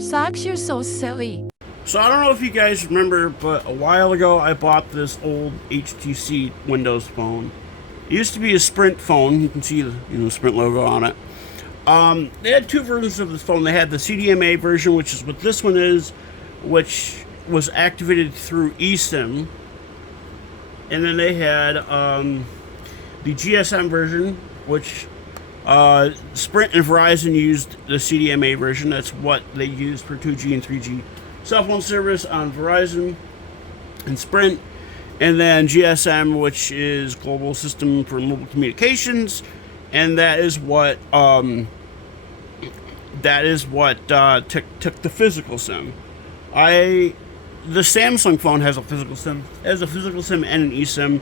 Socks, you're so silly. So I don't know if you guys remember, but a while ago I bought this old HTC Windows Phone. It used to be a Sprint phone. You can see the Sprint logo on it. They had two versions of this phone. They had the CDMA version, which is what this one is, which was activated through eSIM. And then they had the GSM version, which Sprint and Verizon used the CDMA version. That's what they used for 2G and 3G cell phone service on Verizon and Sprint. And then GSM, which is Global System for Mobile Communications, and that is what took the physical SIM. The Samsung phone has a physical SIM, and an eSIM.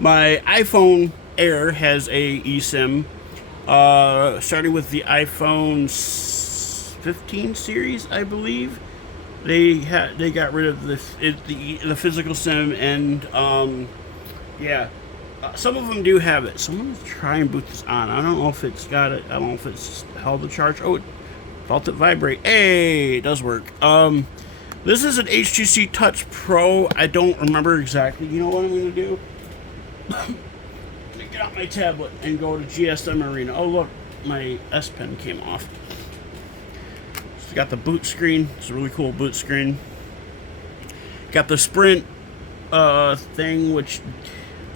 My iPhone Air has a eSIM, starting with the iPhone 15 series, I believe. They got rid of the physical SIM, and some of them do have it. So I'm gonna try and boot this on. I don't know if it's got it. I don't know if it's held the charge. Oh, it felt it vibrate. Hey, it does work. This is an HTC Touch Pro. I don't remember exactly. You know what I'm gonna do? I'm gonna get out my tablet and go to GSM Arena. Oh look, my S Pen came off. Got the boot screen. It's a really cool boot screen. Got the Sprint thing, which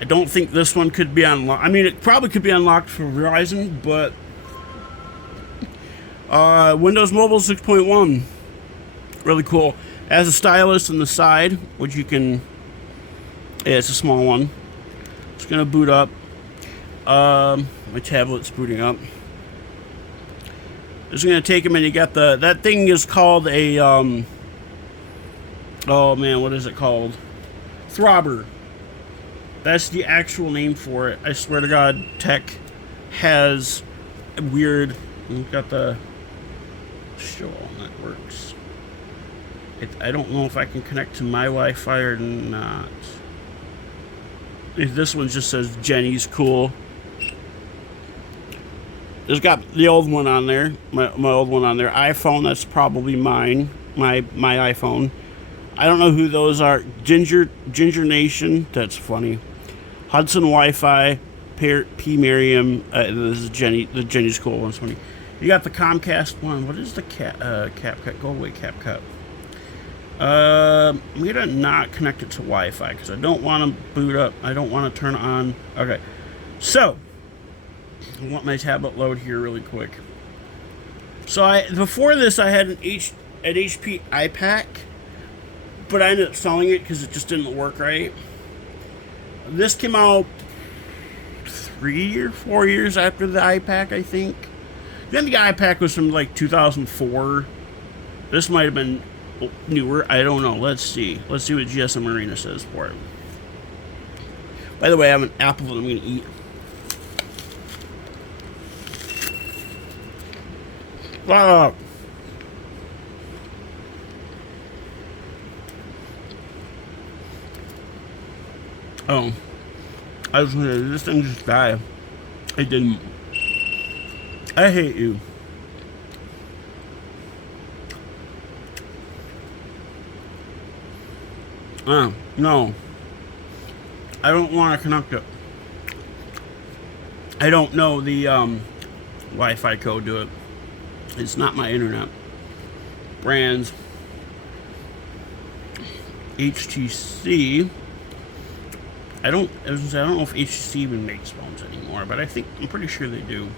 I don't think this one could be unlocked. I mean, it probably could be unlocked for Verizon, but Windows Mobile 6.1. Really cool. It has a stylus on the side, which you can... Yeah, it's a small one. It's going to boot up. My tablet's booting up. It's going to take a minute. You got that thing is called a, oh man, what is it called? Throbber. That's the actual name for it. I swear to God, tech has a weird, you've got the show on that works. I don't know if I can connect to my Wi-Fi or not. If this one just says Jenny's cool. It's got the old one on there, my old one on there. iPhone, that's probably mine, my iPhone. I don't know who those are. Ginger Nation, that's funny. Hudson Wi-Fi, P. Merriam. This is Jenny. The Jenny's cool one's funny. You got the Comcast one. What is the CapCut? Go away, CapCut. I'm gonna not connect it to Wi-Fi because I don't want to boot up. I don't want to turn on. Okay, so. I want my tablet load here really quick. So before this I had an HP iPac, but I ended up selling it because it just didn't work right. This came out 3 or 4 years after the iPac, I think. Then the iPac was from like 2004. This might have been newer. I don't know. Let's see. Let's see what GSM Arena says for it. By the way, I have an apple that I'm going to eat. Oh, I was gonna, this thing just died. It didn't. I hate you. No. I don't want to connect it. I don't know the Wi-Fi code to it. It's not my internet. Brands. HTC. I don't know if HTC even makes phones anymore, but I'm pretty sure they do.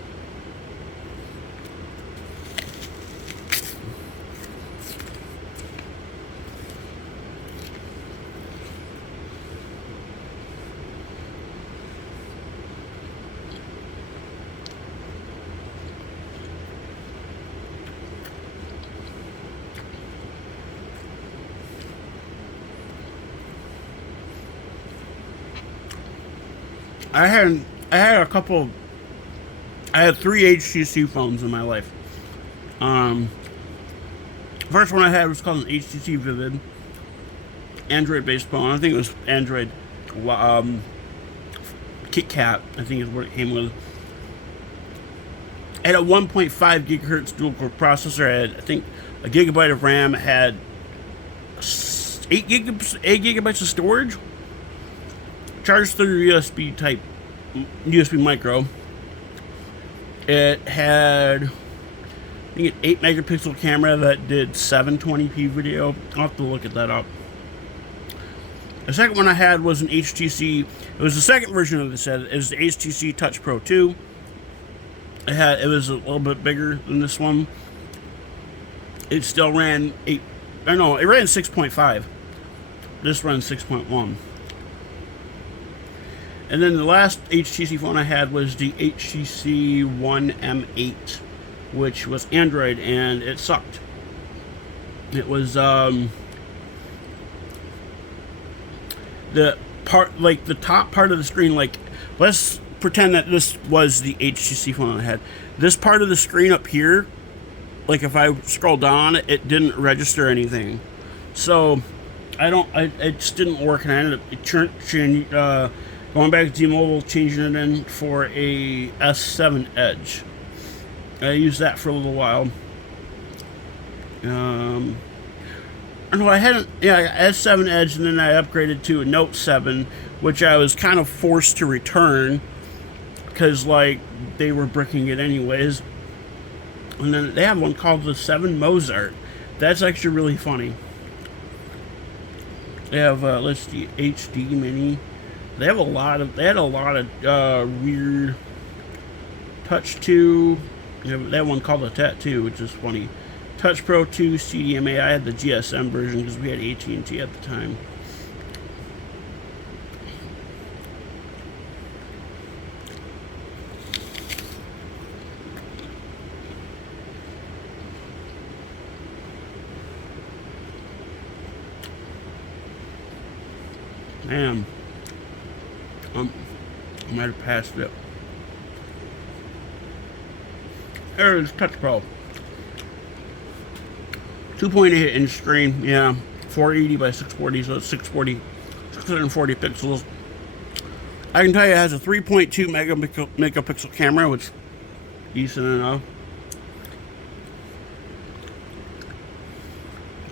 I had three HTC phones in my life. First one I had was called an HTC Vivid, Android-based phone. I think it was Android Kit Kat, I think is what it came with. I had a 1.5 gigahertz dual core processor. I had, I think, a gigabyte of RAM. It had 8 gigabytes of storage. Charged through USB micro. It had, I think, an 8 megapixel camera that did 720p video. I'll have to look at that up. The second one I had was an HTC. It was the second version of the set. It was the HTC Touch Pro 2. It was a little bit bigger than this one. It still ran it ran 6.5. This runs 6.1. And then the last HTC phone I had was the HTC One M8, which was Android, and it sucked. It was the top part of the screen, like, let's pretend that this was the HTC phone I had. This part of the screen up here, like if I scroll down, it didn't register anything. So it just didn't work, and I ended up going back to T-Mobile, changing it in for a S7 Edge. I used that for a little while. I had S7 Edge, and then I upgraded to a Note 7, which I was kind of forced to return because, like, they were bricking it anyways. And then they have one called the 7 Mozart. That's actually really funny. They have let's see, HD Mini. They had a lot of weird Touch 2. They have one called the Tattoo, which is funny. Touch Pro 2 CDMA. I had the GSM version because we had AT&T at the time. Man, I might have passed it. There's Touch Pro. 2.8 inch screen, yeah, 480 by 640, so it's 640 pixels. I can tell you it has a 3.2 megapixel camera, which is decent enough.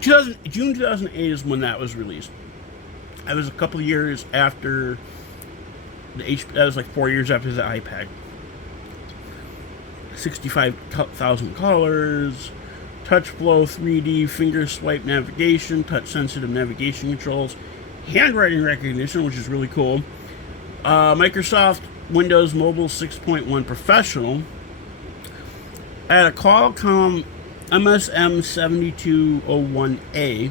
June 2008 is when that was released. That was a couple of years after that was like 4 years after the iPad. 65,000 colors, touch flow 3D, finger swipe navigation, touch sensitive navigation controls, handwriting recognition, which is really cool. Microsoft Windows Mobile 6.1 Professional. I had a Qualcomm MSM7201A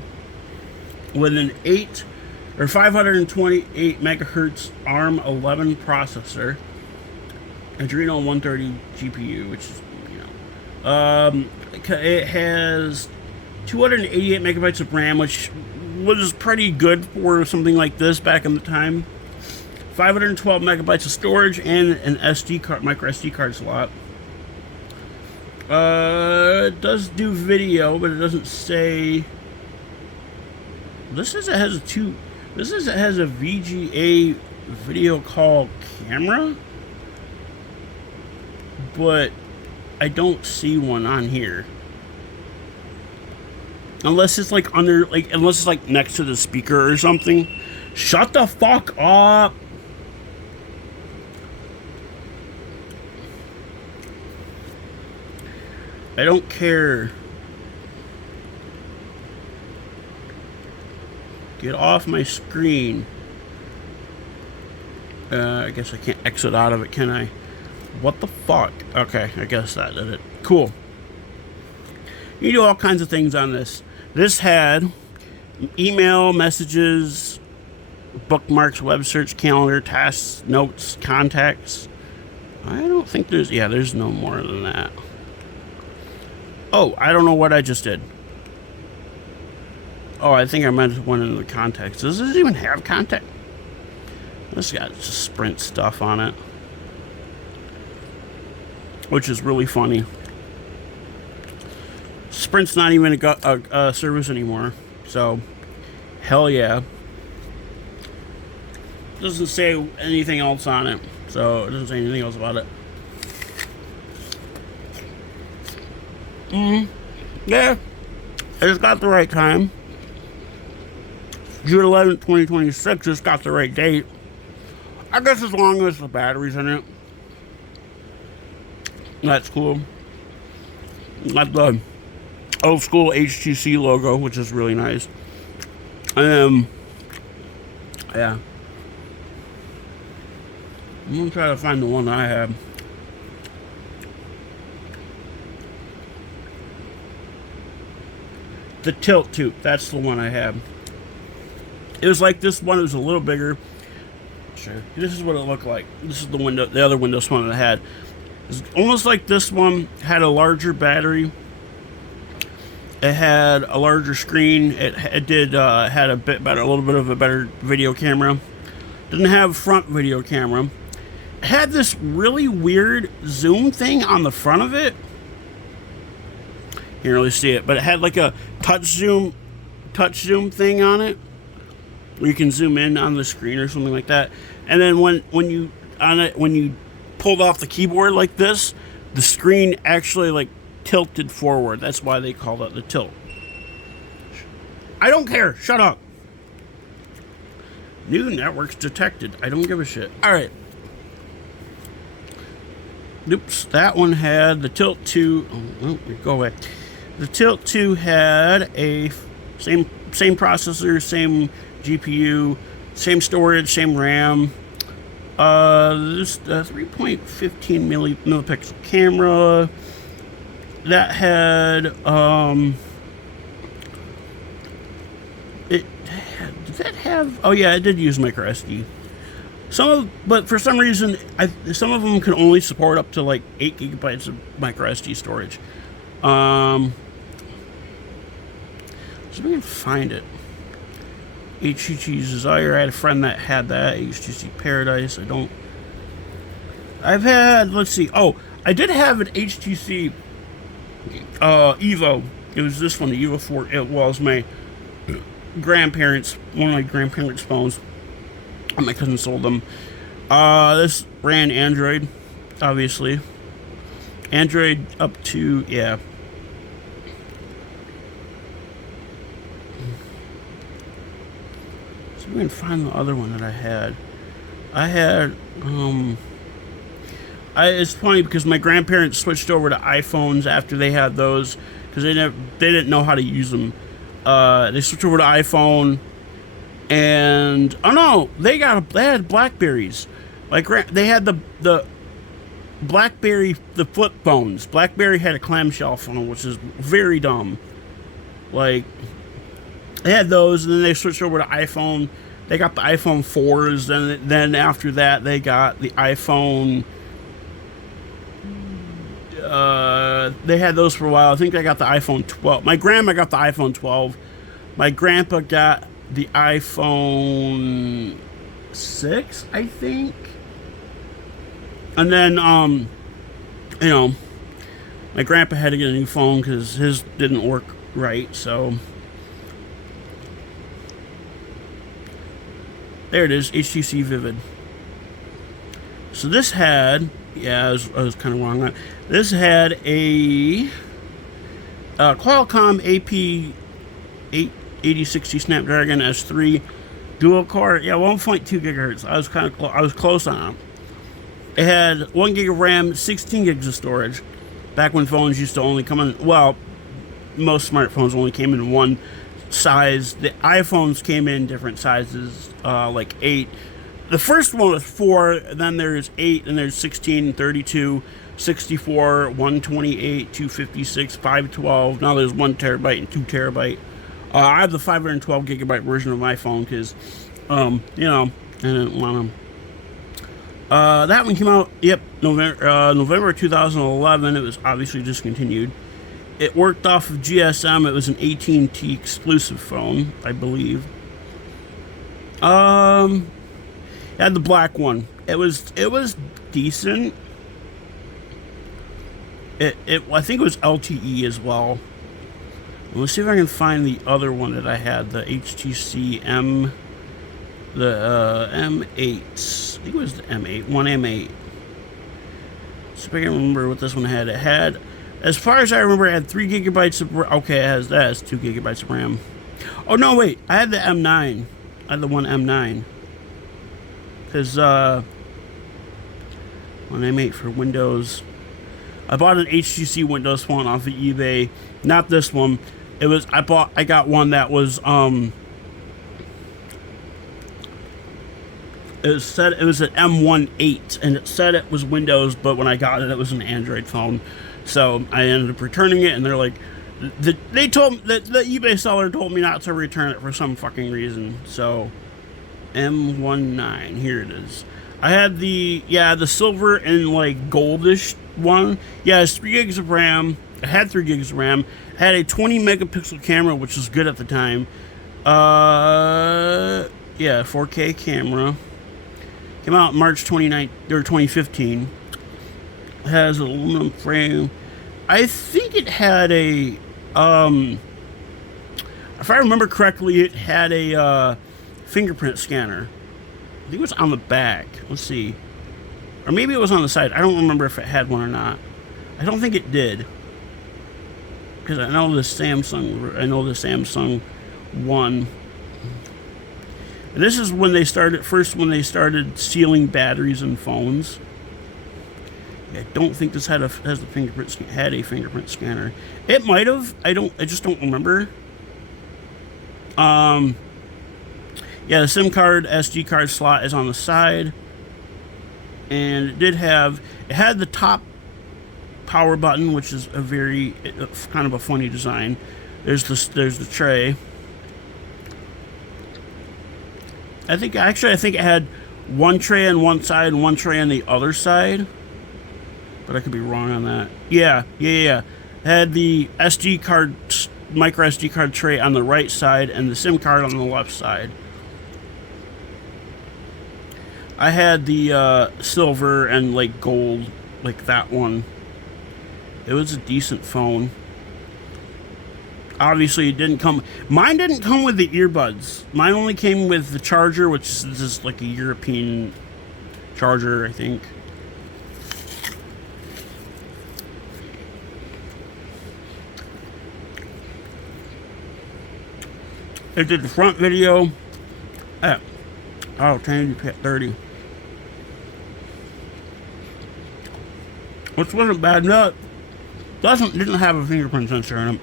with an 528 megahertz ARM11 processor, Adreno 130 GPU, which is, it has 288 megabytes of RAM, which was pretty good for something like this back in the time. 512 megabytes of storage and an SD card, micro SD card slot. It does do video, but it doesn't say. This says it has a VGA video call camera, but I don't see one on here. Unless it's like unless it's like next to the speaker or something. Shut the fuck up. I don't care. Get off my screen. I guess I can't exit out of it, can I? What the fuck? Okay, I guess that did it. Cool. You do all kinds of things on this. This had email, messages, bookmarks, web search, calendar, tasks, notes, contacts. I don't think there's no more than that. Oh, I don't know what I just did. Oh, I think I meant one in the contacts. Does this even have contact? This got just Sprint stuff on it, which is really funny. Sprint's not even a service anymore, so hell yeah. Doesn't say anything else on it, so it doesn't say anything else about it. Yeah, it's got the right time. June 11th, 2026. It's got the right date. I guess as long as the battery's in it. That's cool. Got the old school HTC logo, which is really nice. Yeah. I'm gonna try to find the one I have. The tilt tube. That's the one I have. It was like this one. It was a little bigger. Sure. This is what it looked like. This is the other Windows Phone that I had. It's almost like this one had a larger battery. It had a larger screen. It had a little bit of a better video camera. Didn't have front video camera. It had this really weird zoom thing on the front of it. You can't really see it, but it had like a touch zoom thing on it, where you can zoom in on the screen or something like that. And then when you pulled off the keyboard like this, the screen actually like tilted forward. That's why they called it the tilt. I don't care. Shut up. New networks detected. I don't give a shit. All right. Oops. That one had the Tilt 2. Oh, go away. The Tilt 2 had a same processor, same GPU, same storage, same RAM. This 3.15 megapixel camera. That had did that have? Oh yeah, it did use micro SD. But for some reason, some of them can only support up to like 8 gigabytes of micro SD storage. So we can find it. HTC Desire. I had a friend that had that. HTC Paradise. I've had. Let's see. Oh, I did have an HTC Evo. It was this one, the Evo 4. It was one of my grandparents' phones. My cousin sold them. This ran Android, obviously. Android up to, yeah. So we can find the other one that I had. It's funny because my grandparents switched over to iPhones after they had those because they didn't know how to use them. They switched over to iPhone, and they had Blackberries. Like they had the BlackBerry, the flip phones. BlackBerry had a clamshell phone, which is very dumb. Like they had those, and then they switched over to iPhone. They got the iPhone 4s, then after that they got the iPhone. They had those for a while. I think I got the iPhone 12. My grandma got the iPhone 12. My grandpa got the iPhone 6, I think. And then, my grandpa had to get a new phone because his didn't work right, so. There it is, HTC Vivid. So this had, I was kind of wrong on that. This had a Qualcomm AP8060 Snapdragon S3 dual core. 1.2 gigahertz. I was close on it. It had 1 gig of RAM, 16 gigs of storage. Back when phones used to only come in, most smartphones only came in one size. The iPhones came in different sizes, like 8. The first one was 4, then there's 8, and there's 16, 32, 64, 128, 256, 512. Now there's 1 terabyte and 2 terabyte. I have the 512 gigabyte version of my phone because, I didn't want them. That one came out, November 2011. It was obviously discontinued. It worked off of GSM. It was an AT&T exclusive phone, I believe. It had the black one. It was decent. I think it was LTE as well. Let's see if I can find the other one that I had, the HTC M8. I think it was the M8, one M8. See if I can remember what this one had. It As far as I remember, it had 3 gigabytes of. Okay, that has 2 gigabytes of RAM. Oh no, wait! I had the M9. I had the one M9. Because when I made for Windows, I bought an HTC Windows Phone off of eBay. Not this one. It was I got one that was it was an M18, and it said it was Windows, but when I got it, it was an Android phone. So I ended up returning it, and they're like, they told the eBay seller told me not to return it for some fucking reason. So M19, here it is. I had the silver and like goldish one. Yeah, it's 3 gigs of RAM. It had 3 gigs of RAM. It had a 20 megapixel camera, which was good at the time. 4K camera. Came out March 2015. It has an aluminum frame. I think it had a if I remember correctly, it had a fingerprint scanner. I think it was on the back. Let's see. Or maybe it was on the side. I don't remember if it had one or not. I don't think it did. Because I know the Samsung one. And this is when they started sealing batteries in phones. I don't think this had a fingerprint scanner. It might have. I just don't remember. Yeah, the SIM card, SD card slot is on the side, and it had the top power button, which is kind of a funny design. There's the tray. I think it had one tray on one side and one tray on the other side, but I could be wrong on that. Yeah. It had the SD card, micro SD card tray on the right side and the SIM card on the left side. I had the silver and like gold, like that one. It was a decent phone. Obviously, mine didn't come with the earbuds. Mine only came with the charger, which is just like a European charger, I think. It did the front video at 1080p, which wasn't bad. No, didn't have a fingerprint sensor in it.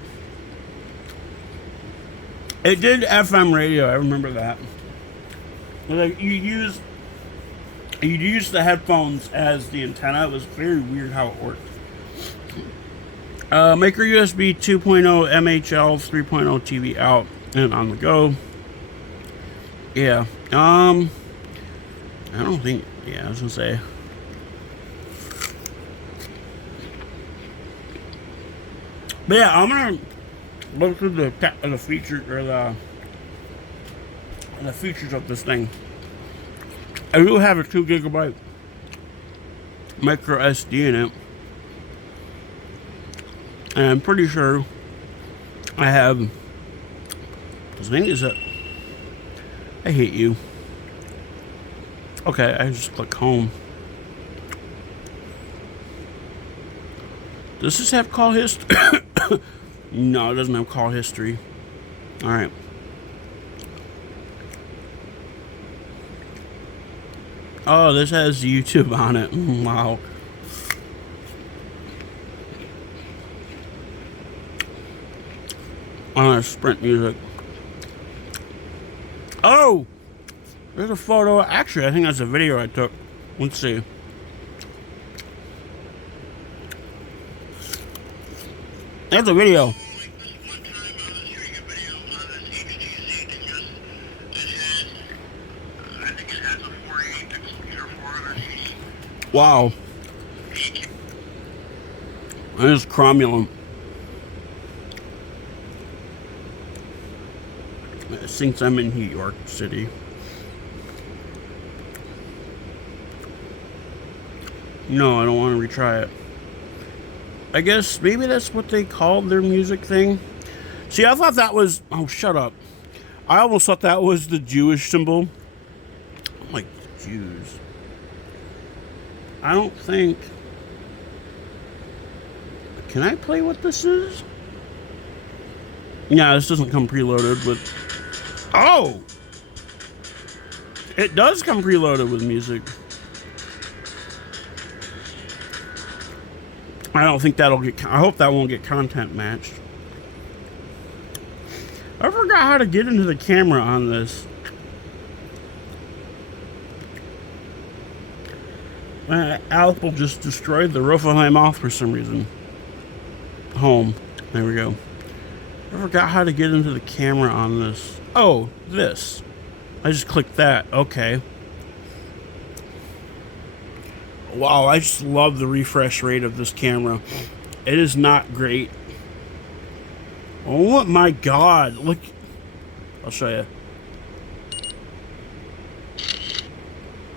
It did FM radio. I remember that. Like you used the headphones as the antenna. It was very weird how it worked. Micro USB 2.0 MHL 3.0 TV out and on the go. Yeah. I don't think. Yeah, I was gonna say. But yeah, I'm gonna look through the feature or the features of this thing. I do have a 2 gigabyte micro SD in it, and I'm pretty sure I have. His name is it. I hate you. Okay, I just click home. Does this have call history? No, it doesn't have call history. Alright. Oh, this has YouTube on it. Wow. On Sprint music. Oh! There's a photo. Actually, I think that's a video I took. Let's see. That's a video. Wow. That is cromulent. Since I'm in New York City. No, I don't want to retry it. I guess maybe that's what they called their music thing. See, I thought that was... Oh, shut up. I almost thought that was the Jewish symbol. I'm like, Jews. I don't think... Can I play what this is? Yeah, this doesn't come preloaded with... Oh! It does come preloaded with music. I don't think that'll get... I hope that won't get content matched. I forgot how to get into the camera on this. Apple just destroyed the roof of my mouth for some reason. Home. There we go. I forgot how to get into the camera on this. Oh, this. I just clicked that. Okay. Wow, I just love the refresh rate of this camera. It is not great. Oh my god. Look. I'll show you.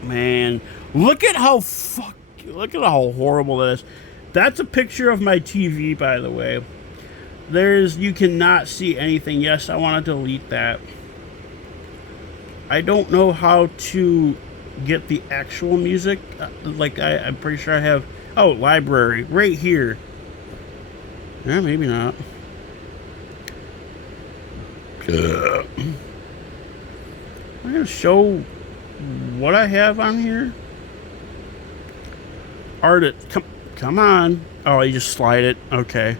Man. Look at how look at how horrible that is. That's a picture of my TV, by the way. You cannot see anything. Yes, I want to delete that. I don't know how to get the actual music. Like, I'm pretty sure I have... Oh, library. Right here. Yeah, maybe not. I'm going to show what I have on here. Come on. Oh, you just slide it. Okay.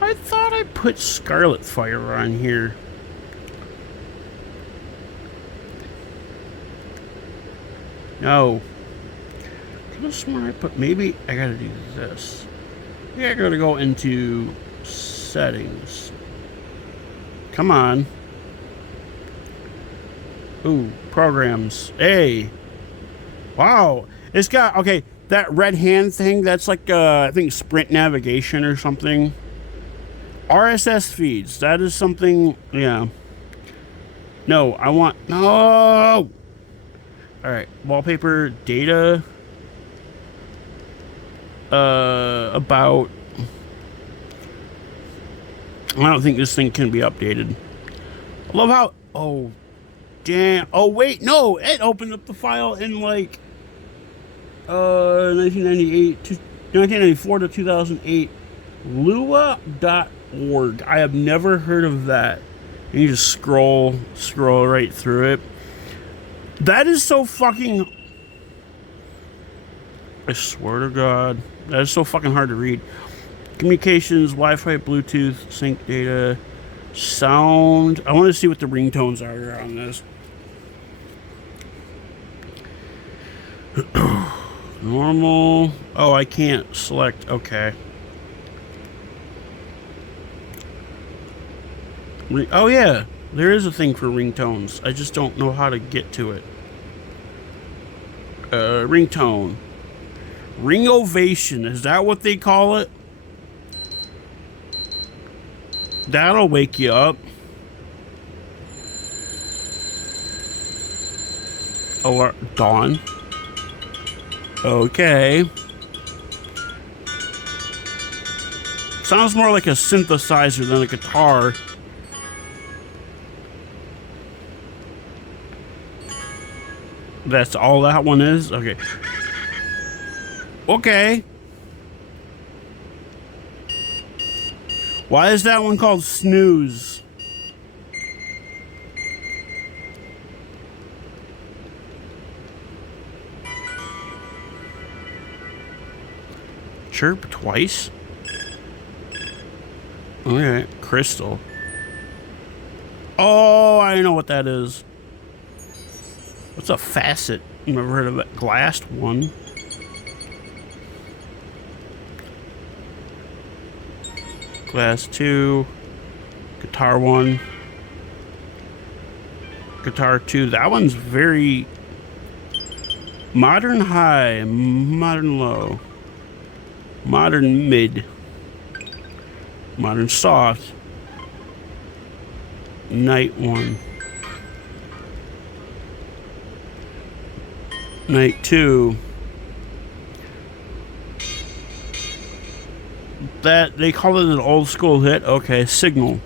I thought I put Scarlet Fire on here. No. I could have sworn I put... Maybe I gotta do this. Yeah, I gotta go into settings. Come on. Ooh, programs. Hey. Wow. It's got... Okay, that red hand thing, that's like, I think Sprint navigation or something. RSS feeds. That is something... Yeah. No, I want... No! Alright, wallpaper, data, about, I don't think this thing can be updated. I love how, oh, damn, oh wait, no, it opened up the file in like, 1994 to 2008, lua.org. I have never heard of that. And you just scroll right through it. That is so fucking... I swear to God. That is so fucking hard to read. Communications, Wi-Fi, Bluetooth, sync data, sound. I want to see what the ringtones are on this. Normal. Oh, I can't select. Okay. Oh, yeah. There is a thing for ringtones. I just don't know how to get to it. Ringtone. Ring ovation. Is that what they call it? That'll wake you up. Oh, dawn. Okay. Sounds more like a synthesizer than a guitar. That's all that one is? Okay. Okay. Why is that one called snooze? Chirp twice? Okay. Crystal. Oh, I know what that is. What's a facet? Never heard of that. Glassed one. Glass 2. Guitar 1. Guitar 2. That one's very... Modern high. Modern low. Modern mid. Modern soft. Night 1. Night 2. That they call it an old school hit. Okay, signal.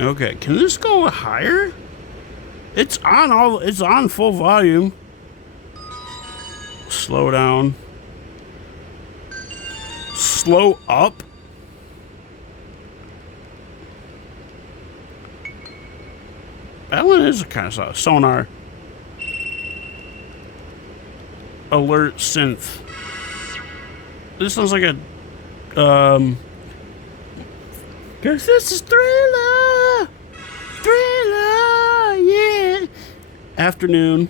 Okay, can this go higher? It's on full volume. Slow down. slow up? That one is kind of soft. Sonar. Alert synth. This sounds like a, cause this is Thriller! Thriller! Yeah! Afternoon.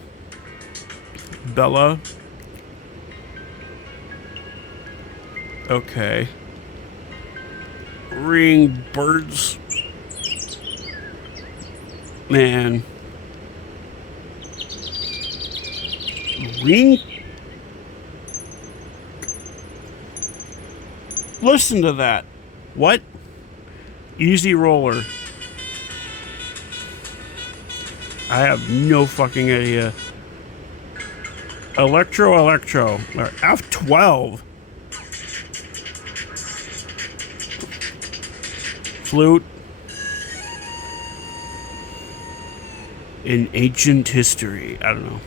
Bella. Okay. Ring birds. Man. Ring. Listen to that. What? Easy roller. I have no fucking idea. Electro. F12. Flute. In ancient history. I don't know.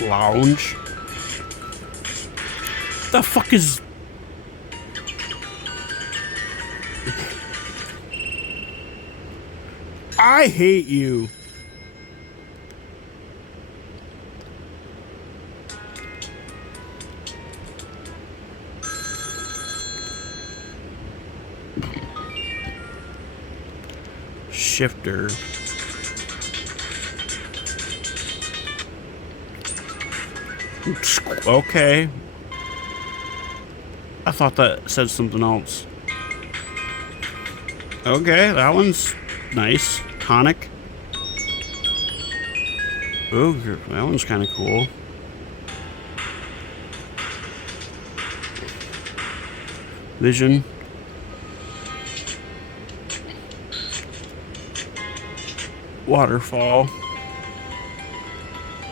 Lounge. The fuck is... I hate you. Shifter. Okay. I thought that said something else. Okay, that one's nice. Tonic. Ooh, that one's kind of cool. Vision. Waterfall.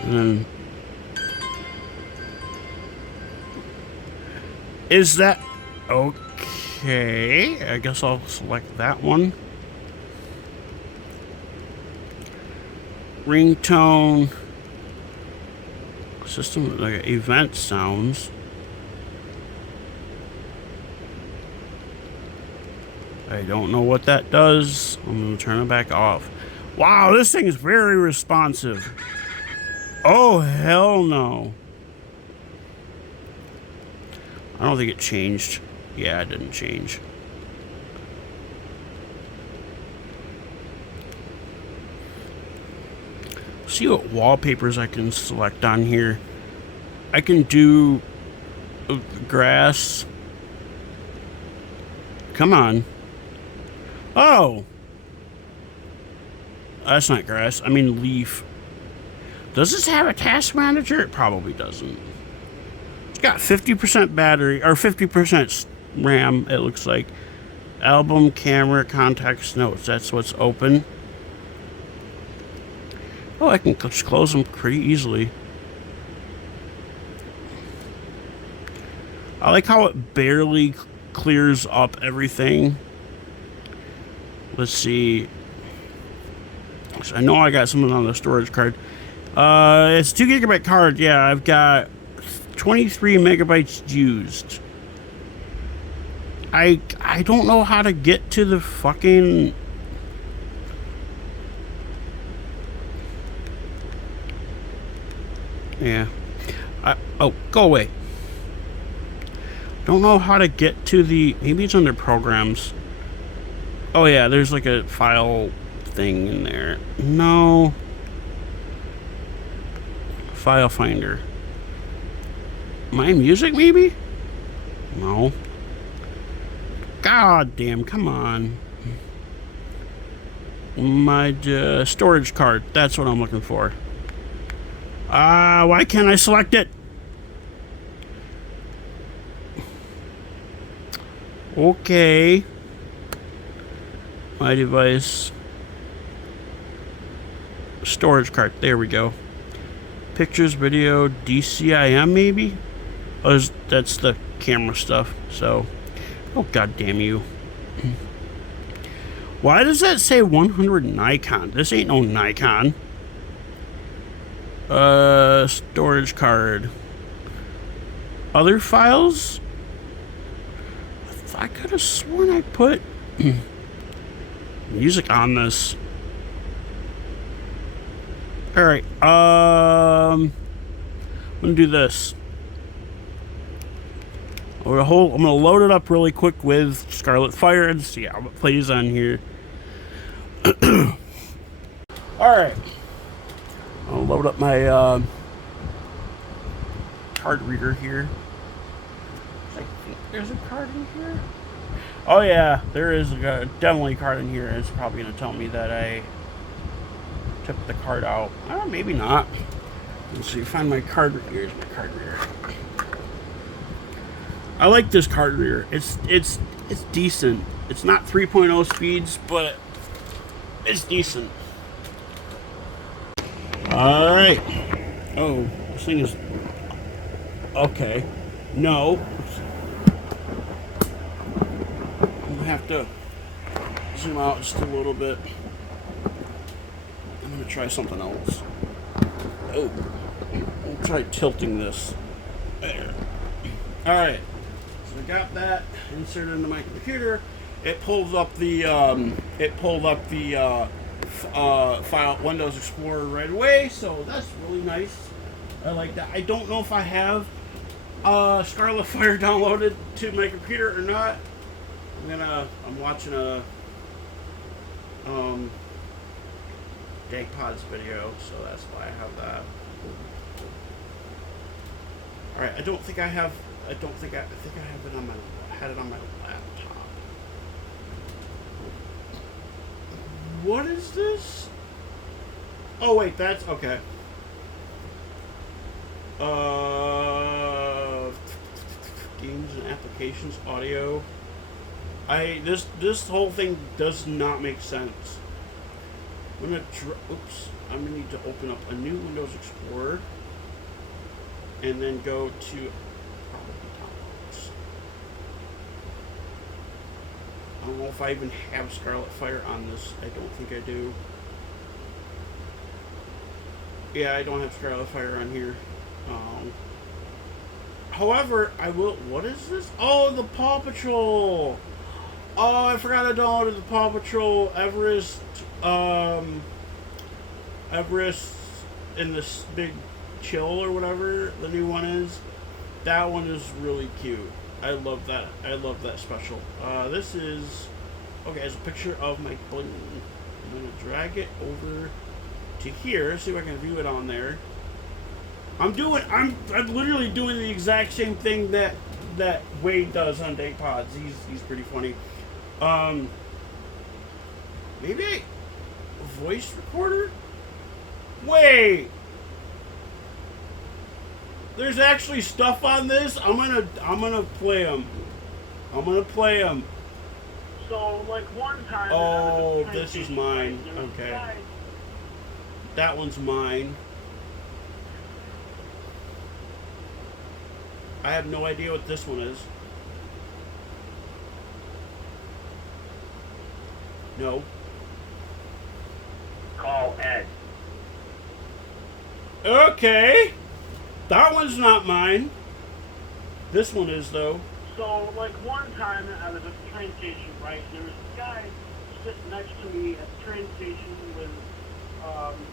And then... Is that... Okay. I guess I'll select that one. Ringtone. System, like event sounds. I don't know what that does. I'm going to turn it back off. Wow, this thing is very responsive. Oh, hell no. I don't think it changed. Yeah, it didn't change. See what wallpapers I can select on here. I can do grass. Come on. Oh! That's not grass. I mean leaf. Does this have a task manager? It probably doesn't. It's got 50% battery, or 50% RAM, it looks like. Album, camera, contacts, notes. That's what's open. Oh, I can just close them pretty easily. I like how it barely clears up everything. Let's see. I know I got something on the storage card. It's a 2 gigabyte card. Yeah, I've got 23 megabytes used. I don't know how to get to the fucking... Yeah. Oh, go away. Don't know how to get to the... Maybe it's under programs. Oh yeah, there's like a file thing in there. No. File finder. My music, maybe? No. God damn, come on. My storage card. That's what I'm looking for. Why can't I select it? Okay. My device. storage card. There we go. Pictures, video, DCIM maybe? Oh, that's the camera stuff. So, oh god damn you. Why does that say 100 Nikon? This ain't no Nikon. Storage card. Other files? I could have sworn I put music on this. Alright, I'm gonna do this. I'm gonna load it up really quick with Scarlet Fire and see how it plays on here. Alright. I'll load up my card reader here. I think there's a card in here. Oh yeah, there is definitely a card in here. It's probably gonna tell me that I took the card out. Maybe not. Let's see, find my card reader. Here's my card reader. I like this card reader. It's decent. It's not 3.0 speeds, but it's decent. Alright. Oh, this thing is okay. No. I'm gonna have to zoom out just a little bit. I'm gonna try something else. Oh, I'll try tilting this. There. Alright. So I got that inserted into my computer. It pulls up the file Windows Explorer right away, so that's really nice. I like that. I don't know if I have Scarlet Fire downloaded to my computer or not. I'm watching a DagPods video, so that's why I have that. Alright, I think I have it on my laptop. What is this? Oh wait, that's okay. Games and applications, audio. This whole thing does not make sense. I'm gonna need to open up a new Windows Explorer and then go to probably downloads. I don't know if I even have Scarlet Fire on this. I don't think I do. Yeah, I don't have Scarlet Fire on here. However, I will. What is this? Oh, the Paw Patrol. Oh, I forgot I downloaded the Paw Patrol Everest. Everest in this big chill or whatever the new one is. That one is really cute. I love that. I love that special. This is okay. It's a picture of my balloon. I'm gonna drag it over to here. See if I can view it on there. I'm literally doing the exact same thing that Wade does on DagPods. He's pretty funny. Maybe a voice recorder. Wait. There's actually stuff on this. I'm gonna play them. So like one time. Oh, this is mine. Okay. That one's mine. I have no idea what this one is. No. Call Ed. Okay. That one's not mine. This one is, though. So, like, one time I was at the train station, right? There was this guy sitting next to me at the train station with,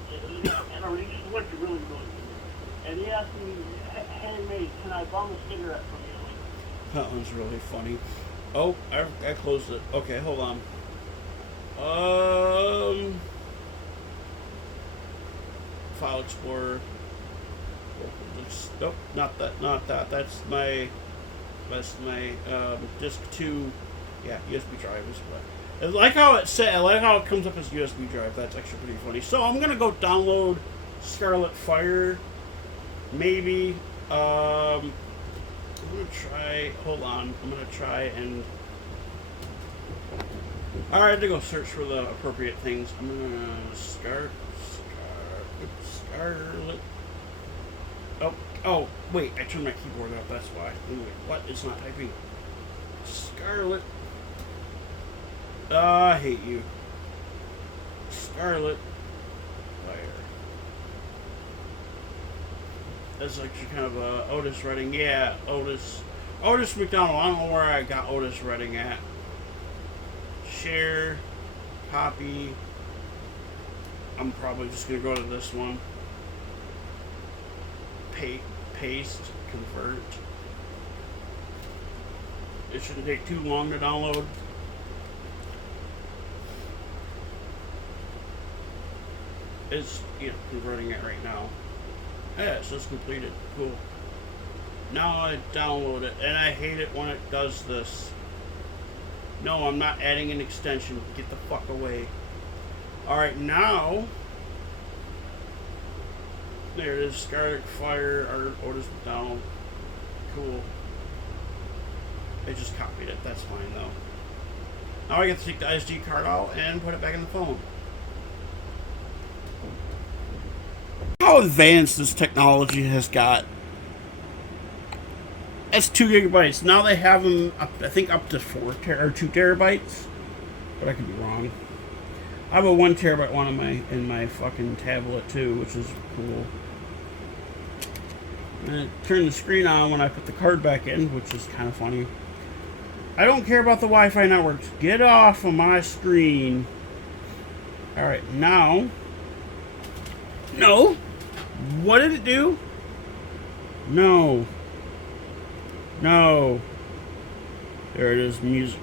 he just looked really good. And he asked me, hey, mate, can I bum a cigarette from you? That one's really funny. Oh, I closed it. Okay, hold on. File Explorer. Nope, not that. That's my disk 2. Yeah, USB drive is what. I like how it comes up as USB drive. That's actually pretty funny. So I'm gonna go download Scarlet Fire. Maybe. I'm gonna try. Hold on. I'm gonna try and. Alright, to go search for the appropriate things. I'm gonna start. Scarlet. Oh, wait, I turned my keyboard up, that's why. Wait, what? It's not typing. Scarlet. I hate you. Scarlet Fire. That's actually kind of a Otis Redding. Yeah, Otis McDonald. I don't know where I got Otis Redding at. Share. Copy. I'm probably just going to go to this one. Paste. Convert. It shouldn't take too long to download. It's converting it right now. Yeah, it says completed. Cool. Now I download it, and I hate it when it does this. No, I'm not adding an extension. Get the fuck away. Alright, now there it is. Scarlet Fire or Otis McDonald. Cool. I just copied it. That's fine though. Now I get to take the SD card out and put it back in the phone. How advanced this technology has got. That's 2 gigabytes. Now they have them, I think, up to 2 terabytes. But I could be wrong. I have a 1 terabyte one in my fucking tablet too, which is cool. And it turned the screen on when I put the card back in, which is kind of funny. I don't care about the Wi-Fi networks. Get off of my screen. Alright, now. No. What did it do? No. No. There it is, music.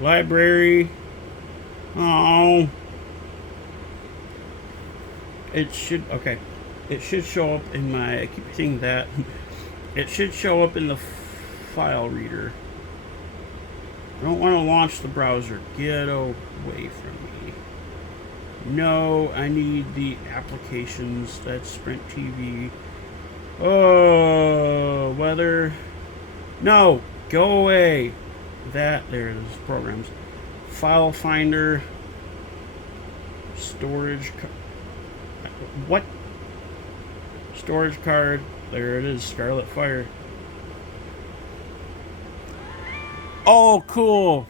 Library. Oh. It should, okay. It should show up in my, I keep saying that. It should show up in the file reader. I don't want to launch the browser. Get away from me. No, I need the applications. That's Sprint TV. Oh, weather. No, go away. There it is. Programs. File Finder. Storage. What? Storage card. There it is. Scarlet Fire. Oh, cool.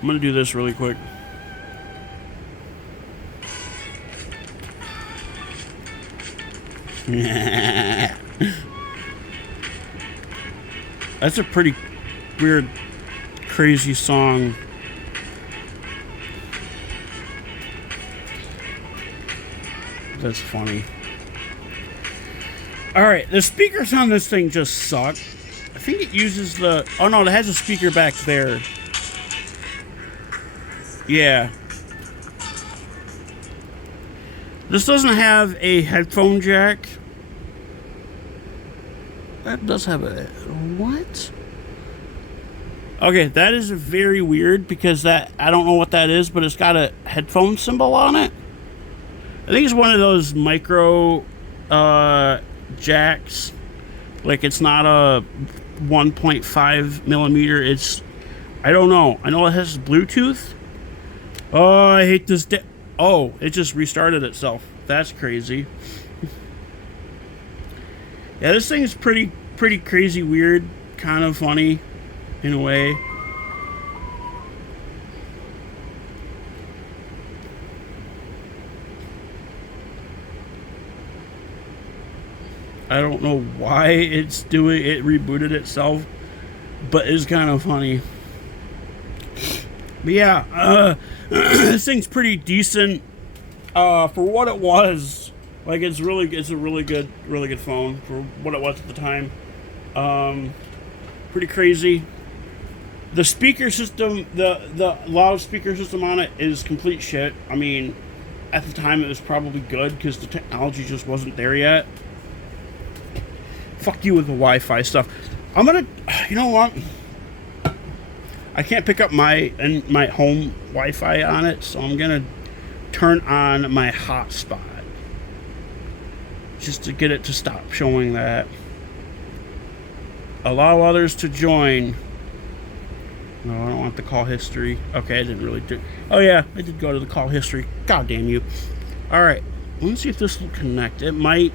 I'm going to do this really quick. That's a pretty weird, crazy song. That's funny. Alright, the speakers on this thing just suck. I think it uses the... Oh no, it has a speaker back there. Yeah. This doesn't have a headphone jack. That does have a... What? Okay, that is very weird because that... I don't know what that is, but it's got a headphone symbol on it. I think it's one of those micro jacks. Like, it's not a 1.5 millimeter. It's... I don't know. I know it has Bluetooth. Oh, I hate this... Oh, it just restarted itself. That's crazy. Yeah, this thing is pretty crazy, weird, kind of funny, in a way. I don't know why it's doing it. Rebooted itself, but it's kind of funny. But yeah, this thing's pretty decent for what it was. Like, it's a really good phone for what it was at the time. Pretty crazy. The speaker system, the loudspeaker system on it is complete shit. I mean, at the time it was probably good because the technology just wasn't there yet. Fuck you with the Wi-Fi stuff. I'm gonna, you know what? I can't pick up my home Wi-Fi on it, so I'm gonna turn on my hotspot just to get it to stop showing that. Allow others to join. No, I don't want the call history. Okay, I didn't really do. Oh yeah, I did go to the call history. God damn you. All right, let's see if this will connect. It might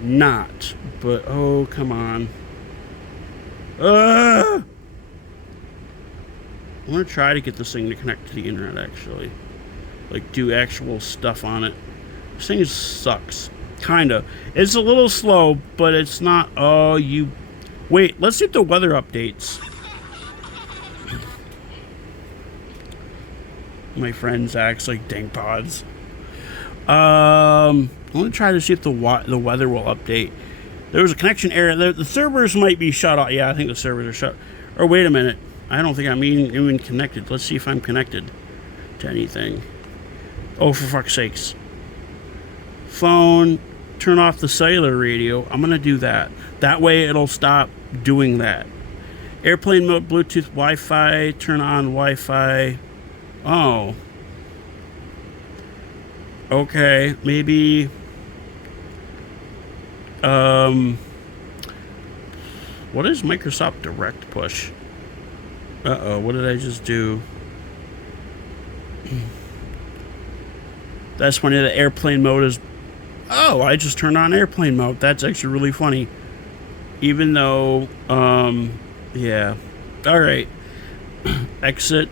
not, but oh come on. I'm gonna try to get this thing to connect to the internet. Actually, like do actual stuff on it. This thing sucks. Kinda. It's a little slow, but it's not. Oh, you. Wait, let's see if the weather updates. My friend Zach's like dang pods. I'm gonna try to see if the weather will update. There was a connection error. The servers might be shut off. Yeah, I think the servers are shut. Or wait a minute. I don't think I'm even connected. Let's see if I'm connected to anything. Oh, for fuck's sakes. Phone, turn off the cellular radio. I'm gonna do that. That way it'll stop doing that. Airplane mode, Bluetooth, Wi-Fi, turn on Wi-Fi. Oh. Okay, maybe. What is Microsoft Direct push? Uh-oh, what did I just do? That's funny, the airplane mode is... Oh, I just turned on airplane mode. That's actually really funny. Even though, yeah. Alright. Exit.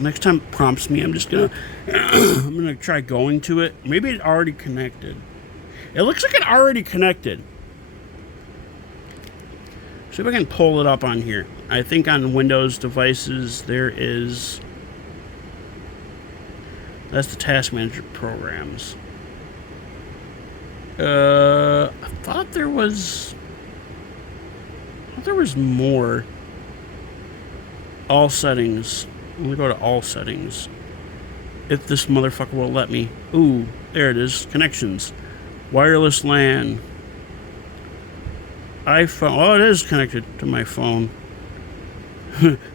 Next time it prompts me, I'm just gonna... I'm gonna try going to it. Maybe it already connected. It looks like it already connected. See if I can pull it up on here. I think on Windows devices there is... That's the task manager programs. I thought there was more. All settings. I'm gonna go to all settings. If this motherfucker will let me. Ooh, there it is. Connections. Wireless LAN. iPhone. Oh, it is connected to my phone.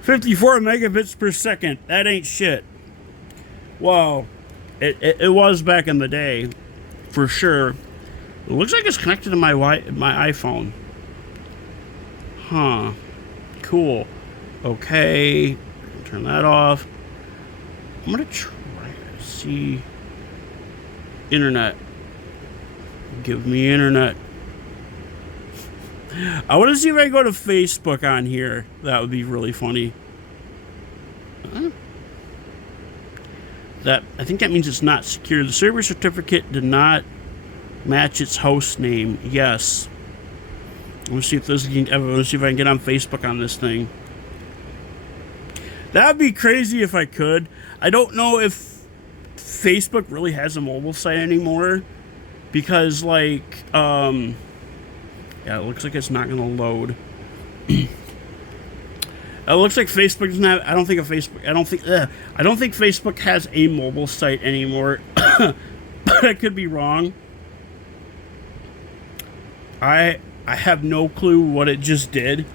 54 megabits per second. That ain't shit. Well, it was back in the day, for sure. It looks like it's connected to my iPhone. Huh. Cool. Okay. Turn that off. I'm gonna try to see. Internet. Give me internet. I want to see if I can go to Facebook on here. That would be really funny. I think that means it's not secure. The server certificate did not match its host name. Yes. I want to see if I can get on Facebook on this thing. That'd be crazy if I could. I don't know if Facebook really has a mobile site anymore, because like yeah, it looks like it's not gonna load. It looks like Facebook doesn't have. I don't think Facebook has a mobile site anymore. But I could be wrong. I have no clue what it just did.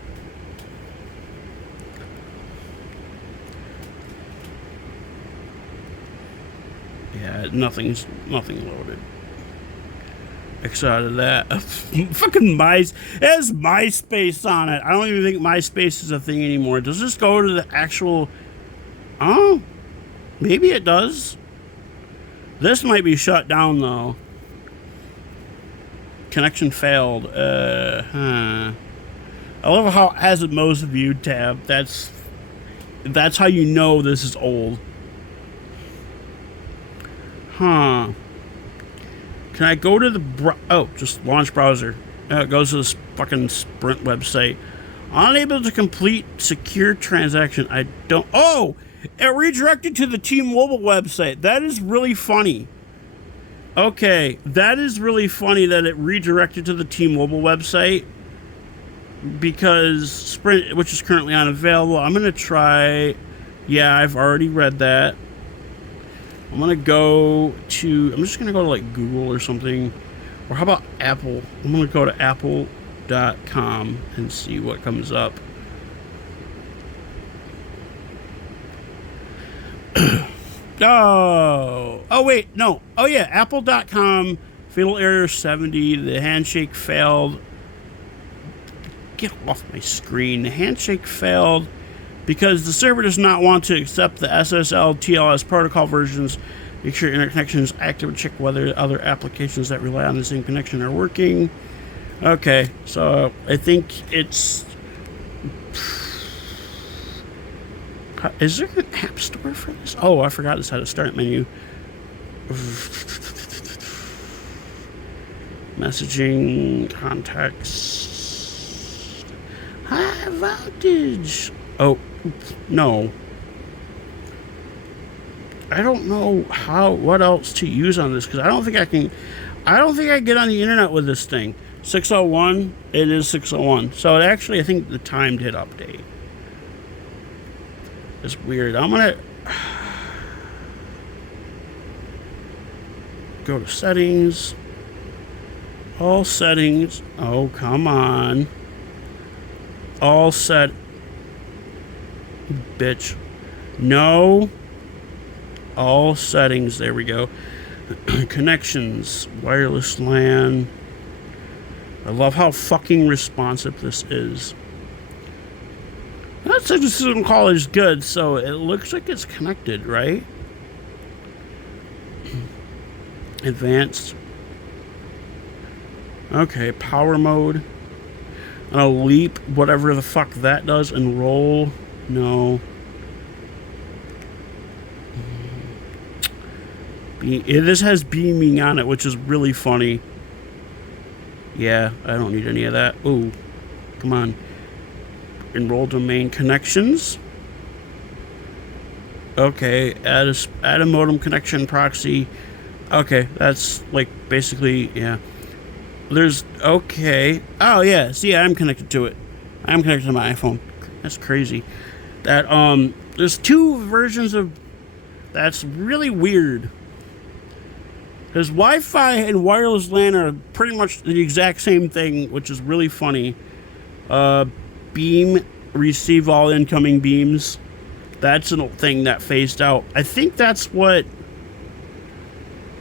Yeah, nothing loaded. Excited of that. Fucking it has MySpace on it. I don't even think MySpace is a thing anymore. Does this go to the actual... Oh, maybe it does. This might be shut down though. Connection failed. I love how it has a most viewed tab. That's how you know this is old. Huh. Can I go to the... just launch browser. It goes to this fucking Sprint website. Unable to complete secure transaction. I don't... Oh! It redirected to the T-Mobile website. That is really funny. Okay. That is really funny that it redirected to the T-Mobile website. Because Sprint, which is currently unavailable. I'm going to try... Yeah, I've already read that. I'm gonna go to... I'm just gonna go to like Google or something. Or how about Apple? I'm gonna go to apple.com and see what comes up. Oh wait, no. Oh yeah, apple.com, fatal error 70, the handshake failed. Get off my screen. The handshake failed because the server does not want to accept the SSL TLS protocol versions. Make sure internet connection is active and check whether other applications that rely on the same connection are working. Okay, so I think it's... Is there an app store for this? Oh, I forgot this had a start menu. Messaging, contacts, high voltage. Oh, no. I don't know what else to use on this because I don't think I can get on the internet with this thing. 601, it is 601. So it actually, I think the time did update. It's weird. I'm gonna go to settings. All settings. Oh, come on. All set. Bitch. No. All settings. There we go. Connections. Wireless LAN. I love how fucking responsive this is. That system call is good, so it looks like it's connected, right? Advanced. Okay, power mode. And a leap, whatever the fuck that does. Enroll. No. This has beaming on it, which is really funny. Yeah, I don't need any of that. Ooh, come on. Enroll domain connections. Okay, add a modem connection proxy. Okay, that's like basically, yeah. There's, okay. Oh, yeah, see, I'm connected to it. I'm connected to my iPhone. That's crazy. That, there's two versions of, that's really weird. Because Wi-Fi and wireless LAN are pretty much the exact same thing, which is really funny. Beam, receive all incoming beams. That's a thing that phased out. I think that's what...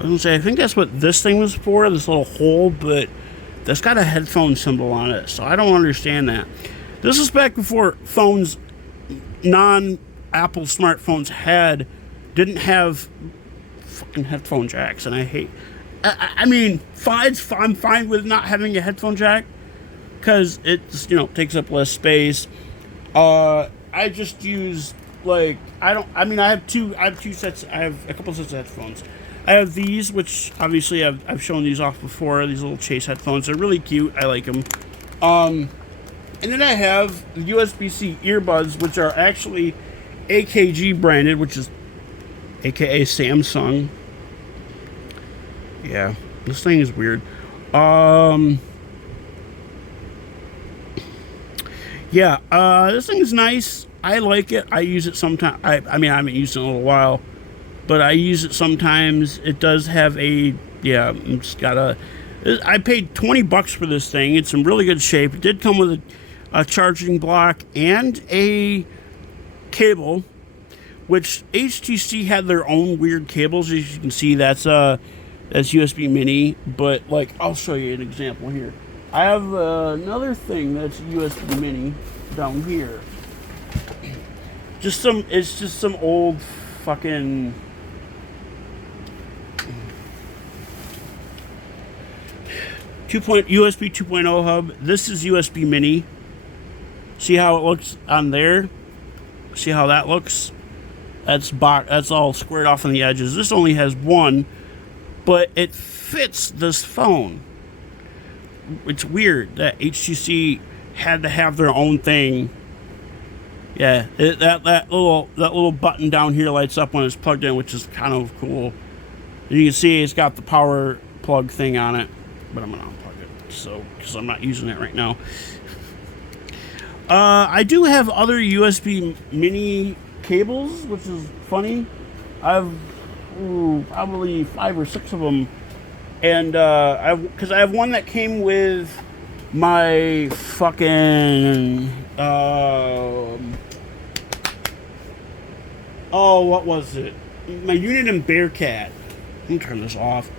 I think that's what this thing was for, this little hole, but that's got a headphone symbol on it, so I don't understand that. This was back before phones, non-Apple smartphones didn't have fucking headphone jacks, and I hate... I mean, I'm fine with not having a headphone jack, because it's, takes up less space. I just use, like, I have two sets, I have a couple sets of headphones. I have these, which obviously I've shown these off before, these little Chase headphones. They're really cute. I like them. And then I have the USB-C earbuds, which are actually AKG branded, which is AKA Samsung. Yeah, this thing is weird. Yeah, this thing is nice. I like it. I use it sometimes. I mean, I haven't used it in a little while, but I use it sometimes. It does have a, it's got a, I paid $20 for this thing. It's in really good shape. It did come with a charging block and a cable, which HTC had their own weird cables. As you can see, that's USB mini, but like, I'll show you an example here. I have another thing that's USB mini down here. It's just some old fucking USB 2.0 hub. This is USB mini. See how it looks on there? See how that looks? That's all squared off on the edges. This only has one, but it fits this phone. It's weird that HTC had to have their own thing. Yeah, that little button down here lights up when it's plugged in, which is kind of cool. And you can see it's got the power plug thing on it, but I'm gonna unplug it because I'm not using it right now. I do have other USB mini cables, which is funny. I have probably 5 or 6 of them, and because I have one that came with my fucking what was it? My Unit and Bearcat. Let me turn this off.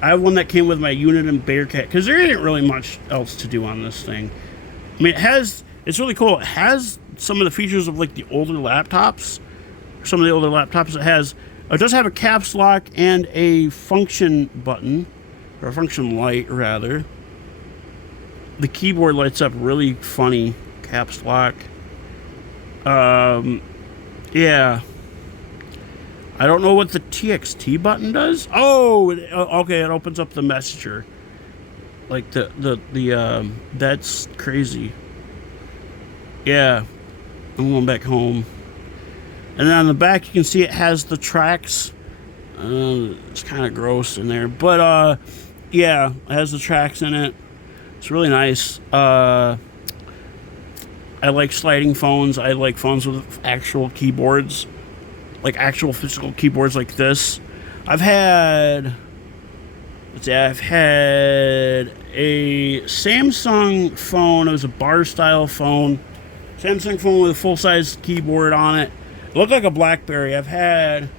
I have one that came with my Unit and Bearcat because there isn't really much else to do on this thing. I mean, it's really cool. It has some of the features of like the older laptops. Some of the older laptops it does have a caps lock and a function button, or a function light rather. The keyboard lights up really funny. Caps lock. Yeah. I don't know what the TXT button does. Oh, okay. It opens up the messenger. Like that's crazy. Yeah. I'm going back home. And then on the back, you can see it has the tracks. It's kind of gross in there, but yeah, it has the tracks in it. It's really nice. I like sliding phones. I like phones with actual keyboards, like actual physical keyboards like this. I've had a Samsung phone. It was a bar style phone. Samsung phone with a full size keyboard on it. It looked like a BlackBerry. I've had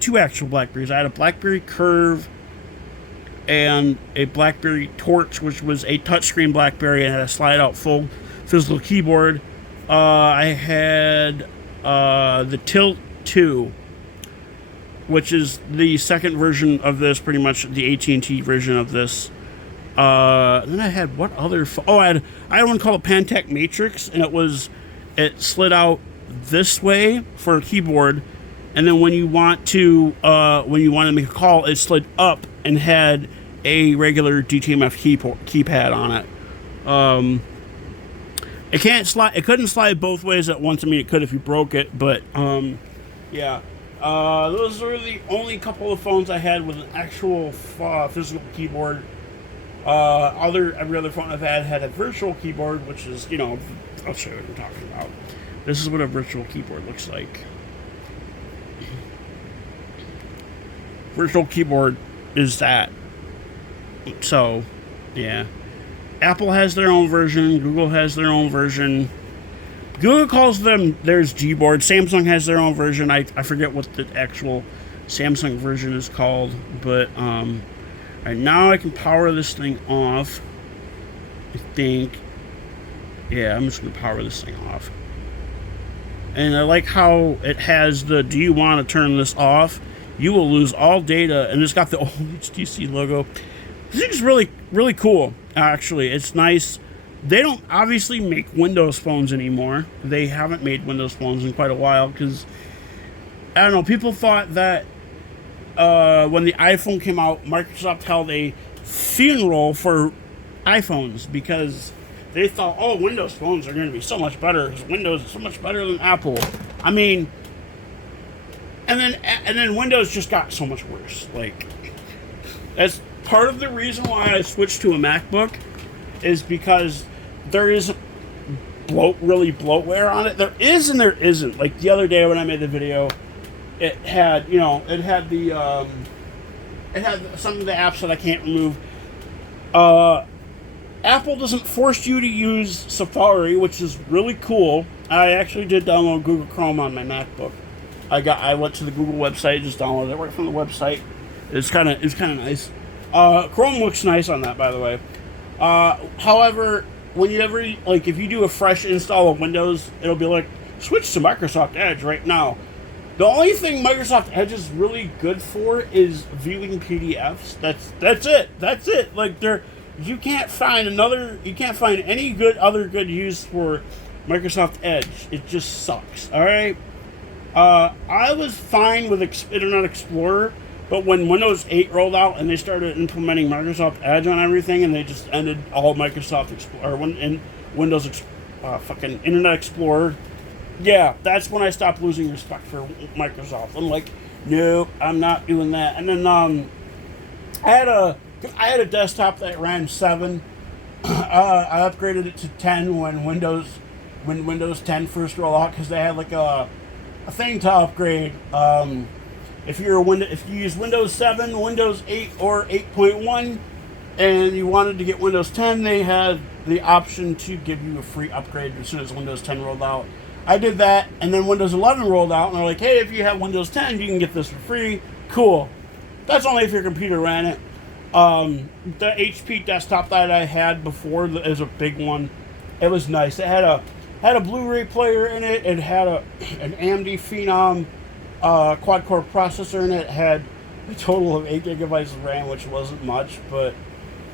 two actual BlackBerries. I had a BlackBerry Curve and a BlackBerry Torch, which was a touchscreen BlackBerry and had a slide out full physical keyboard. I had the Tilt 2, which is the second version of this, pretty much the AT&T version of this. Then I had what other? I had one called a Pantech Matrix, and it slid out this way for a keyboard, and then when you want to make a call, it slid up and had a regular DTMF keypad on it. It couldn't slide both ways at once. I mean, it could if you broke it, but yeah. Those were the only couple of phones I had with an actual physical keyboard. Every other phone I've had a virtual keyboard, which is, I'll show you what I'm talking about. This is what a virtual keyboard looks like. Virtual keyboard is that. So, yeah. Apple has their own version. Google has their own version. Google calls them theirs Gboard. Samsung has their own version. I forget what the actual Samsung version is called, but right now I can power this thing off. I think. Yeah, I'm just gonna power this thing off. And I like how it has the "Do you want to turn this off? You will lose all data," and it's got the old HTC logo. This thing's really, really cool. Actually, it's nice. They don't obviously make Windows phones anymore. They haven't made Windows phones in quite a while because, I don't know, people thought that when the iPhone came out, Microsoft held a funeral for iPhones because they thought, oh, Windows phones are going to be so much better because Windows is so much better than Apple. I mean, and then Windows just got so much worse. Like, that's part of the reason why I switched to a MacBook is because there is bloatware on it. There is and there isn't. Like the other day when I made the video, it had some of the apps that I can't remove. Apple doesn't force you to use Safari, which is really cool. I actually did download Google Chrome on my MacBook. I went to the Google website, just downloaded it right from the website. It's kind of nice. Chrome looks nice on that, by the way. However, if you do a fresh install of Windows, it'll be like, switch to Microsoft Edge right now. The only thing Microsoft Edge is really good for is viewing PDFs. That's it. Like you can't find any other good use for Microsoft Edge. It just sucks. All right. I was fine with Internet Explorer. But when Windows 8 rolled out and they started implementing Microsoft Edge on everything, and they just ended all Microsoft Explorer and Windows fucking Internet Explorer, yeah, that's when I stopped losing respect for Microsoft. I'm like, no, I'm not doing that. And then I had a desktop that ran 7. I upgraded it to 10 when Windows 10 first rolled out because they had like a thing to upgrade. If you use Windows 7, Windows 8, or 8.1, and you wanted to get Windows 10, they had the option to give you a free upgrade as soon as Windows 10 rolled out. I did that, and then Windows 11 rolled out, and they're like, hey, if you have Windows 10, you can get this for free. Cool. That's only if your computer ran it. The HP desktop that I had before is a big one. It was nice. It had a Blu-ray player in it. It had an AMD Phenom quad-core processor in it. It had a total of 8 gigabytes of RAM, which wasn't much, but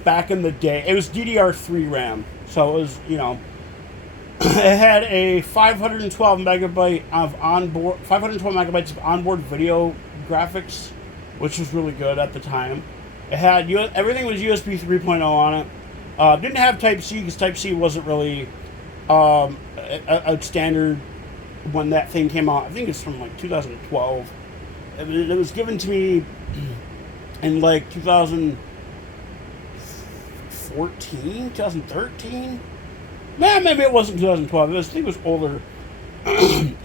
back in the day, it was DDR3 RAM. So it was, it had a 512 megabytes of onboard video graphics, which was really good at the time. It had everything was USB 3.0 on it. Didn't have Type C because Type C wasn't really a standard when that thing came out. I think it's from like 2012. It was given to me in like 2014, 2013. Man, maybe it wasn't 2012. I think it was older. I think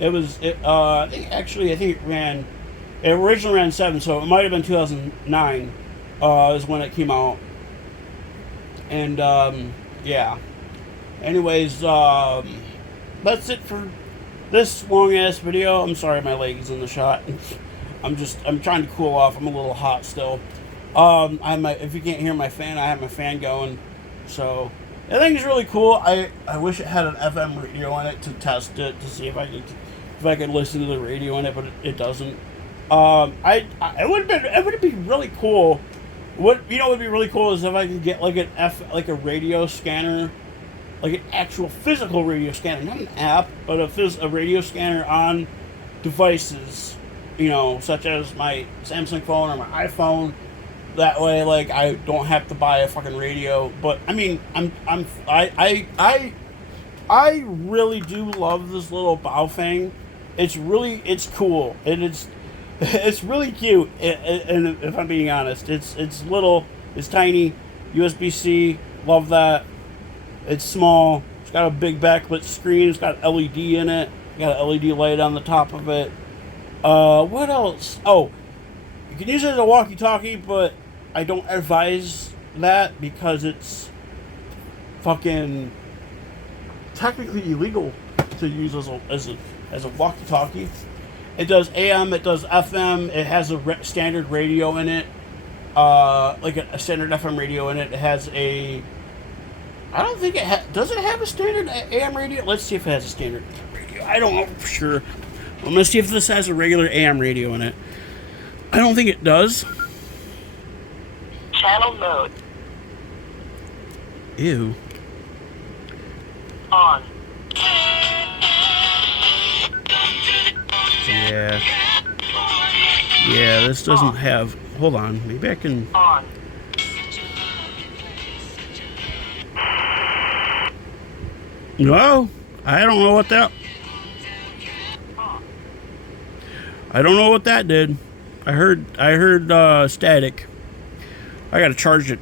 it originally ran 7, so it might have been 2009 is when it came out. And yeah. Anyways, that's it for this long ass video. I'm sorry my leg is in the shot. I'm trying to cool off. I'm a little hot still. If you can't hear my fan, I have my fan going. So I think it's really cool. I wish it had an FM radio in it to test it to see if I could listen to the radio in it, but it doesn't. It would be really cool. What would be really cool is if I could get like a radio scanner, like an actual physical radio scanner, not an app, but a radio scanner on devices, such as my Samsung phone or my iPhone. That way, like, I don't have to buy a fucking radio. But I mean, I really do love this little bow thing. It's cool, and it's really cute. And if I'm being honest, it's little, it's tiny, USB-C. Love that. It's small. It's got a big backlit screen. It's got LED in it. Got an LED light on the top of it. What else? Oh, you can use it as a walkie-talkie, but I don't advise that because it's fucking technically illegal to use as a walkie-talkie. It does AM, it does FM, it has a standard radio in it, like a standard FM radio in it. It has a, I don't think does it have a standard AM radio? Let's see if it has a standard radio. I don't know for sure. I'm gonna see if this has a regular AM radio in it. I don't think it does. Channel mode. Ew. On. Yeah. Yeah, this doesn't have... Hold on. Maybe I can... On. No. I don't know what that... I don't know what that did. I heard static. I gotta charge it.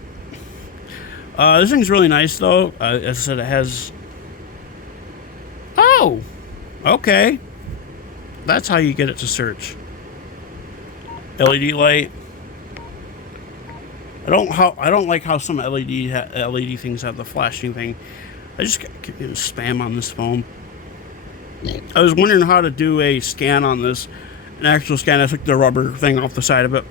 This thing's really nice, though. As I said, it has... Oh! Okay. That's how you get it to search. LED light. I don't like how some LED things have the flashing thing. I just got spam on this phone. I was wondering how to do a scan on this. An actual scan. I took the rubber thing off the side of it.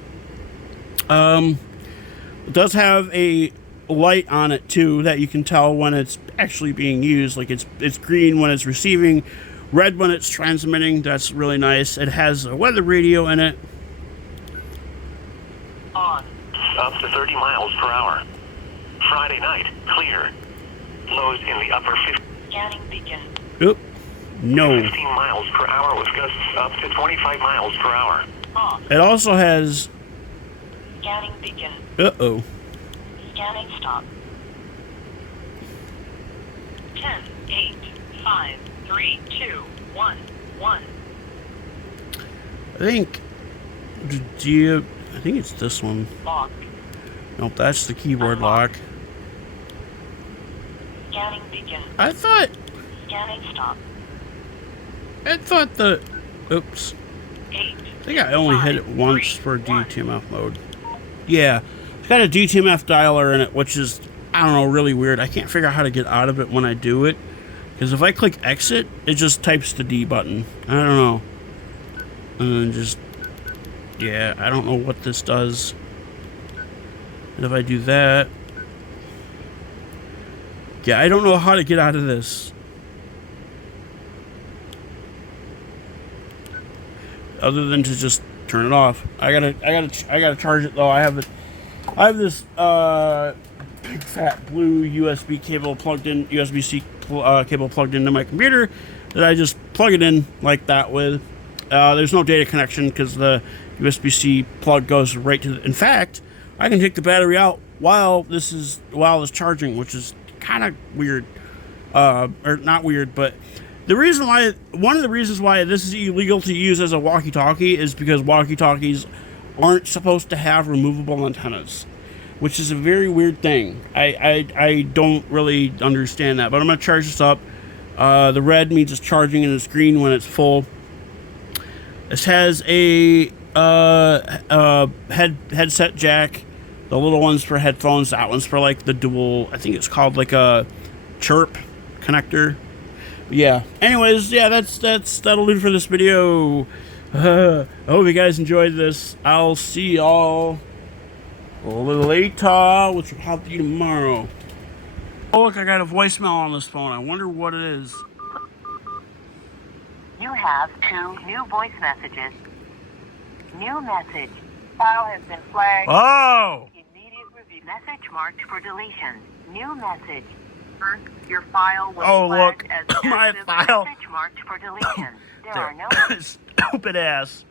It does have a light on it too that you can tell when it's actually being used. Like it's green when it's receiving, red when it's transmitting. That's really nice. It has a weather radio in it. On. Up to 30 miles per hour. Friday night, clear. Lows in the upper 50. Scanning begin. Oop. No. 15 miles per hour with gusts up to 25 miles per hour. Off. It also has... Scanning begin. Uh-oh. Scanning stop. 10, 8, 5, 3, 2, 1, 1. I think it's this one. Lock. Nope, that's the keyboard Unlock. lock. Scanning begin. I thought the... Oops. 8. I think I only hit it once for DTMF mode. Yeah. It's got a DTMF dialer in it, which is, I don't know, really weird. I can't figure out how to get out of it when I do it. Because if I click exit, it just types the D button. I don't know. And then just... Yeah, I don't know what this does. And if I do that, yeah, I don't know how to get out of this. Other than to just turn it off. I gotta charge it though. I have this big fat blue USB cable plugged in, USB-C cable plugged into my computer that I just plug it in like that with. There's no data connection because the USB-C plug goes right to the, in fact, I can take the battery out while it's charging, which is kind of weird. Or not weird, but one of the reasons why this is illegal to use as a walkie-talkie is because walkie-talkies aren't supposed to have removable antennas, which is a very weird thing. I don't really understand that, but I'm going to charge this up. The red means it's charging and it's green when it's full. This has a headset jack. The little one's for headphones. That one's for like the dual, I think it's called like a chirp connector. Yeah. Anyways, yeah, that'll do for this video. I hope you guys enjoyed this. I'll see y'all a little later, which will have to be tomorrow. Oh, look, I got a voicemail on this phone. I wonder what it is. You have 2 new voice messages. New message. File has been flagged. Oh! Immediate review. Message marked for deletion. New message. Your file was Oh, flagged look. as My sensitive. file. Message marked for deletion. There are no... Stupid ass.